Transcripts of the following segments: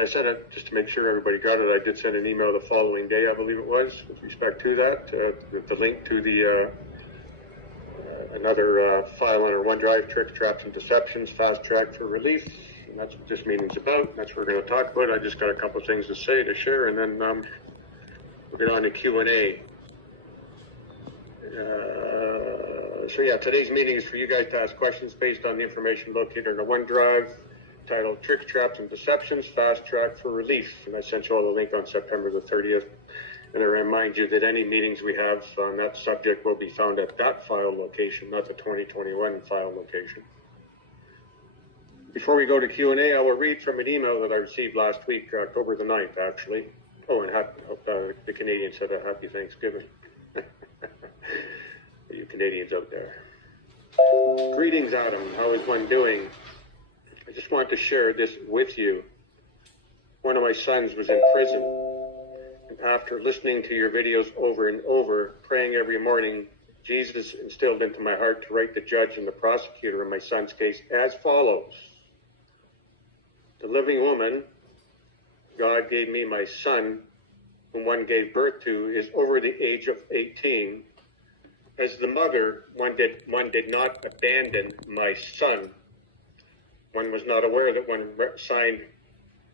I sent it just to make sure everybody got it. I did send an email the following day, I believe it was, with respect to that, with the link to the another file on our OneDrive, Tricks, Traps, and Deceptions, Fast Track for Release. And that's what this meeting's about. That's what we're going to talk about. I just got a couple of things to say, to share, and then we'll get on to Q&A. So yeah, today's meeting is for you guys to ask questions based on the information located in the OneDrive titled Tricks, Traps, and Deceptions, Fast Track for Relief. And I sent you all the link on September the 30th. And I remind you that any meetings we have on that subject will be found at that file location, not the 2021 file location. Before we go to Q&A, I will read from an email that I received last week, October the 9th, actually. Oh, and the Canadians had a happy Thanksgiving. You Canadians out there. Greetings, Adam. How is one doing? I just want to share this with you. One of my sons was in prison. And after listening to your videos over and over, praying every morning, Jesus instilled into my heart to write the judge and the prosecutor in my son's case as follows. The living woman God gave me my son, whom one gave birth to, is over the age of 18. As the mother, one did not abandon my son. One was not aware that one signed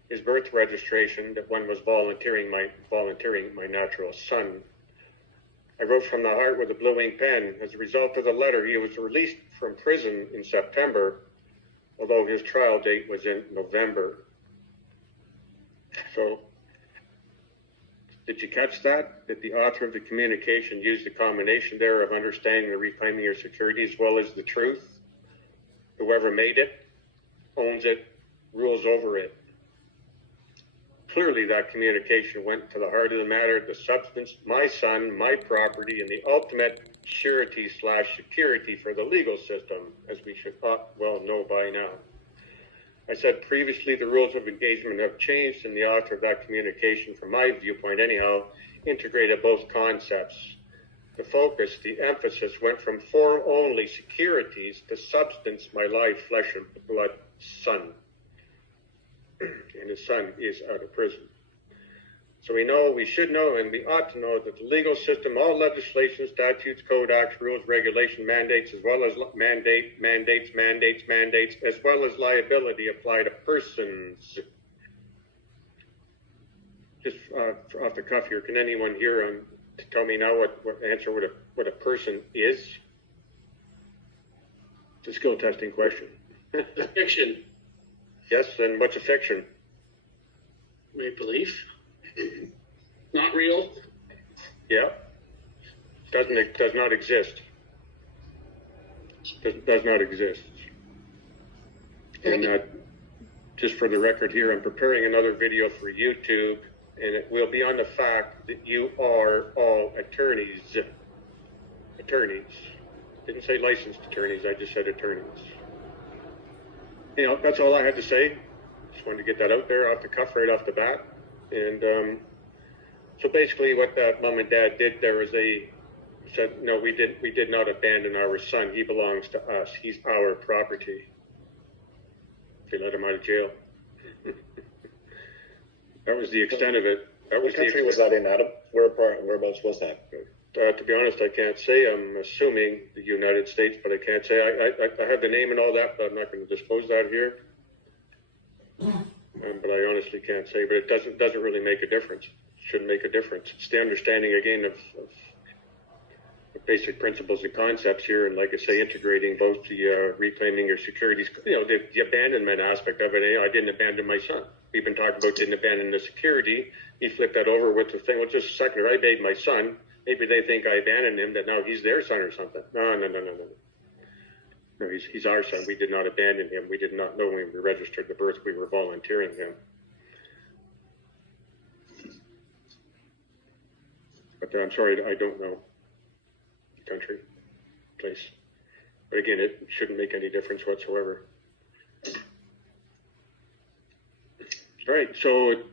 his birth registration, that one was volunteering my natural son. I wrote from the heart with a blue ink pen. As a result of the letter, he was released from prison in September, although his trial date was in November. So, did you catch that? That the author of the communication used a combination there of understanding and reclaiming your security as well as the truth? Whoever made it owns it, rules over it. Clearly, that communication went to the heart of the matter, the substance, my son, my property, and the ultimate surety/security for the legal system, as we should well know by now. I said previously the rules of engagement have changed, and the author of that communication, from my viewpoint anyhow, integrated both concepts. The focus, the emphasis went from form-only securities to substance, my life, flesh, and blood son. And his son is out of prison. So we should know, and we ought to know that the legal system, all legislation, statutes, code acts, rules, regulation, mandates, as well as mandates, as well as liability apply to persons. Just off the cuff here, can anyone here tell me now what a person is? It's a skill testing question. Fiction. Yes, and what's a fiction? Make believe. Not real. Yeah. Does not exist. Does not exist. And just for the record here, I'm preparing another video for YouTube, and it will be on the fact that you are all attorneys. Attorneys. Didn't say licensed attorneys, I just said attorneys. You know, that's all I had to say. Just wanted to get that out there off the cuff, right off the bat. And so basically what that mom and dad did there is they said, no, we did not abandon our son. He belongs to us. He's our property. They let him out of jail. That was the extent of it. That was what country was that in, Adam? Whereabouts was that? To be honest, I can't say. I'm assuming the United States, but I can't say. I have the name and all that, but I'm not going to disclose that here. But I honestly can't say. But it doesn't really make a difference. It shouldn't make a difference. It's the understanding again of basic principles and concepts here, and like I say, integrating both the reclaiming your securities. You know, the abandonment aspect of it. You know, I didn't abandon my son. We've been talking about didn't abandon the security. He flipped that over with the thing. Well, just a second. I made my son. Maybe they think I abandoned him, that now he's their son or something. No. No, he's our son. We did not abandon him. We did not know when we registered the birth. We were volunteering him. But I'm sorry, I don't know the country, place. But again, it shouldn't make any difference whatsoever. All right, so you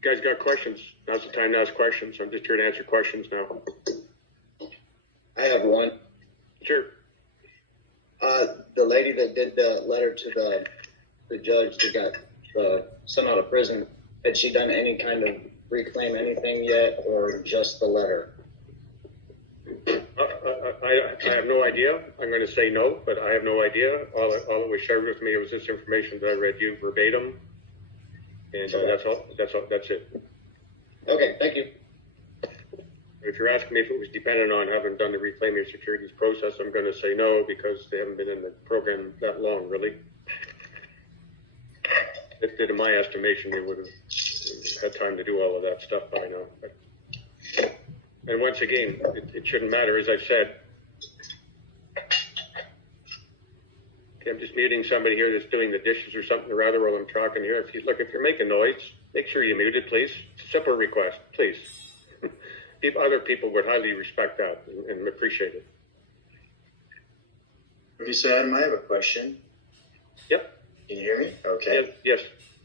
guys got questions? Now's the time to ask questions. I'm just here to answer questions now. I have one. Sure. The lady that did the letter to the judge that got sent out of prison, Had she done any kind of reclaim anything yet, or just the letter? I have no idea. I'm going to say no, but I have no idea. All that was shared with me was this information that I read you verbatim, and that's all. That's it. Okay, thank you. If you're asking me if it was dependent on having done the reclaiming securities process, I'm going to say no because they haven't been in the program that long, really. In my estimation, they would have had time to do all of that stuff by now. But, and once again, it shouldn't matter, as I've said. Okay, I'm just meeting somebody here that's doing the dishes or something or other while I'm talking here. If you're making noise, make sure you mute it, please. It's a simple request, please. Other people would highly respect that and appreciate it. Okay, so Adam, I have a question. Yep. Can you hear me? Okay. Yes.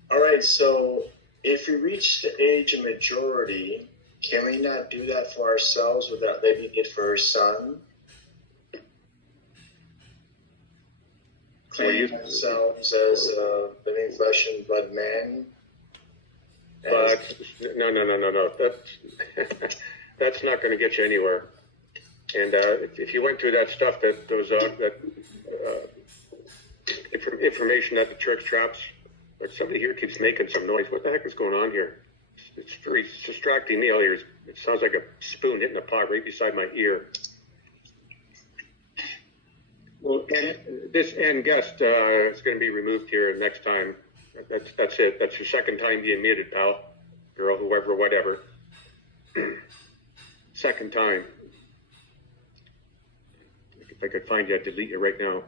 All right, so if we reach the age of majority, can we not do that for ourselves without Libby did for her son? Claim ourselves as living flesh and blood man? But no. That's not going to get you anywhere. And if you went through that stuff that goes on, information that the church traps, but somebody here keeps making some noise. What the heck is going on here? It's very distracting me all ears. It sounds like a spoon hitting a pot right beside my ear. Well, this end guest is going to be removed here next time. That's it. That's your second time being muted, pal, girl, whoever, whatever. Second time. If I could find you, I'd delete you right now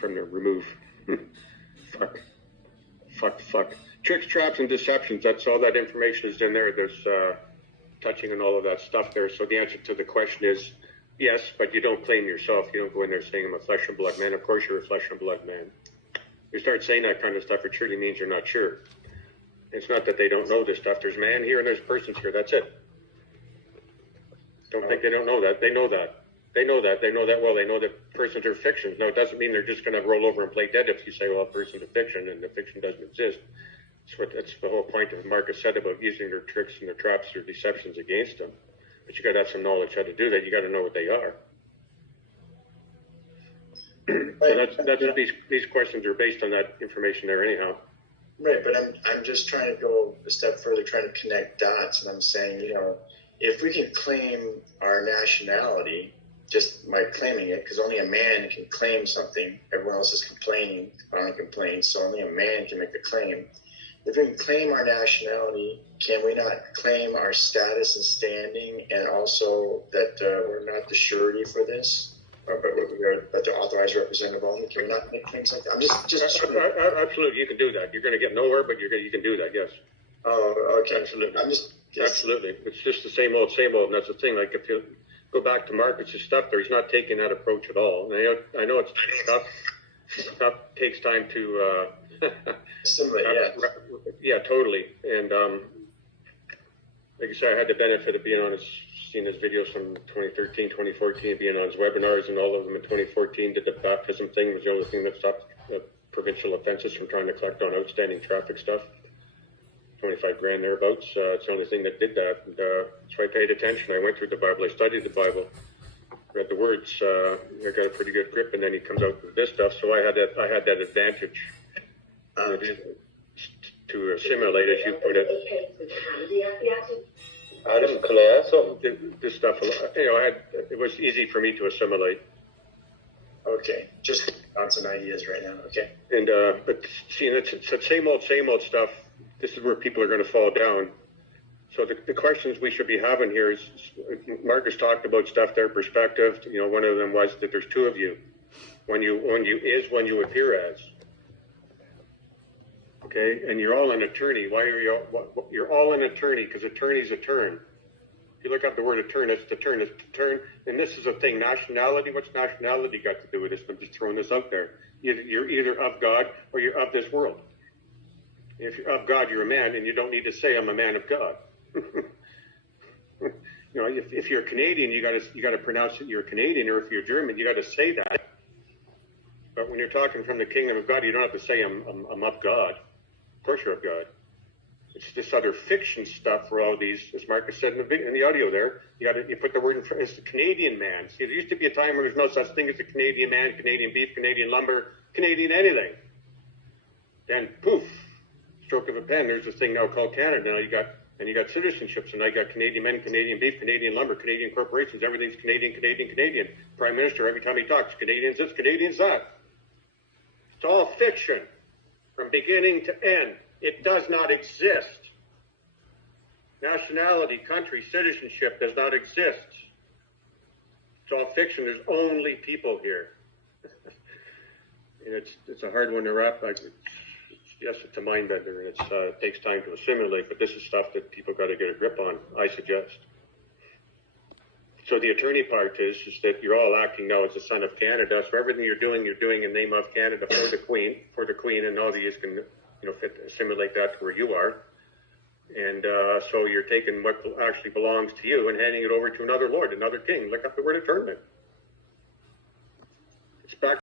from the remove. Fuck. Tricks, traps, and deceptions. That's all that information is in there. There's touching on all of that stuff there. So the answer to the question is yes, but you don't claim yourself. You don't go in there saying I'm a flesh and blood man. Of course you're a flesh and blood man. You start saying that kind of stuff, it surely means you're not sure. It's not that they don't know this stuff. There's man here and there's persons here. That's it. Don't think they don't know that. They know that. They know that well. They know that persons are fictions. No, it doesn't mean they're just going to roll over and play dead if you say, well, a person's a fiction and the fiction doesn't exist. That's the whole point of what Marcus said about using their tricks and their traps or deceptions against them. But you got to have some knowledge how to do that. You got to know what they are. So these questions are based on that information there anyhow. Right, but I'm just trying to go a step further, trying to connect dots, and I'm saying, if we can claim our nationality just by claiming it, because only a man can claim something, everyone else is complaining, filing complaints, so only a man can make the claim. If we can claim our nationality, can we not claim our status and standing, and also that we're not the surety for this? But the authorized representative only. Can we not make claims like that? I'm just absolutely, you can do that. You're going to get nowhere, but you can do that. Yes. Oh, okay. Absolutely. Absolutely. It's just the same old, and that's the thing. Like if you go back to Marcus' stuff, there, he's not taking that approach at all. And I know it's tough. Stuff takes time to. Assimilate, yeah, totally. And like I said, I had the benefit of seeing his videos from 2013, 2014, being on his webinars, and all of them in 2014. Did the baptism thing was the only thing that stopped provincial offenses from trying to collect on outstanding traffic stuff. 25 grand thereabouts. It's the only thing that did that. And so I paid attention. I went through the Bible. I studied the Bible. Read the words. I got a pretty good grip, and then he comes out with this stuff. So I had that advantage to assimilate, as you put it. Adam, can I ask something? This stuff, it was easy for me to assimilate. Okay, just bouncing ideas right now. Okay. And but see, it's the same old stuff. This is where people are going to fall down. So the questions we should be having here is, Marcus talked about stuff, their perspective. One of them was that there's two of you. One you appear as. Okay, and you're all an attorney. Why are you? You're all an attorney because attorney's a turn. If you look up the word attorney, it's to turn. It's to turn. And this is a thing. Nationality. What's nationality got to do with this? I'm just throwing this out there. You're either of God or you're of this world. If you're of God, you're a man, and you don't need to say I'm a man of God. If you're a Canadian, you got to pronounce it you're a Canadian, or if you're German, you got to say that. But when you're talking from the kingdom of God, you don't have to say I'm of God. Of course you're of God. It's this other fiction stuff for all these, as Marcus said in the audio there, you put the word in front, it's the Canadian man. See, there used to be a time where there's no such thing as a Canadian man, Canadian beef, Canadian lumber, Canadian anything. Then poof, stroke of a pen, there's this thing now called Canada. Now you got citizenships, and I got Canadian men, Canadian beef, Canadian lumber, Canadian corporations, everything's Canadian, Canadian, Canadian. Prime Minister, every time he talks, Canadians this, Canadians that. It's all fiction from beginning to end. It does not exist. Nationality, country, citizenship does not exist. It's all fiction. There's only people here. And it's a hard one to wrap. Yes, it's a mind bender, and it takes time to assimilate, but this is stuff that people got to get a grip on, I suggest. So the attorney part is that you're all acting now as a son of Canada, so everything you're doing in the name of Canada for the Queen, and all of you can, assimilate that to where you are. And so you're taking what actually belongs to you and handing it over to another lord, another king. Look up the word atonement.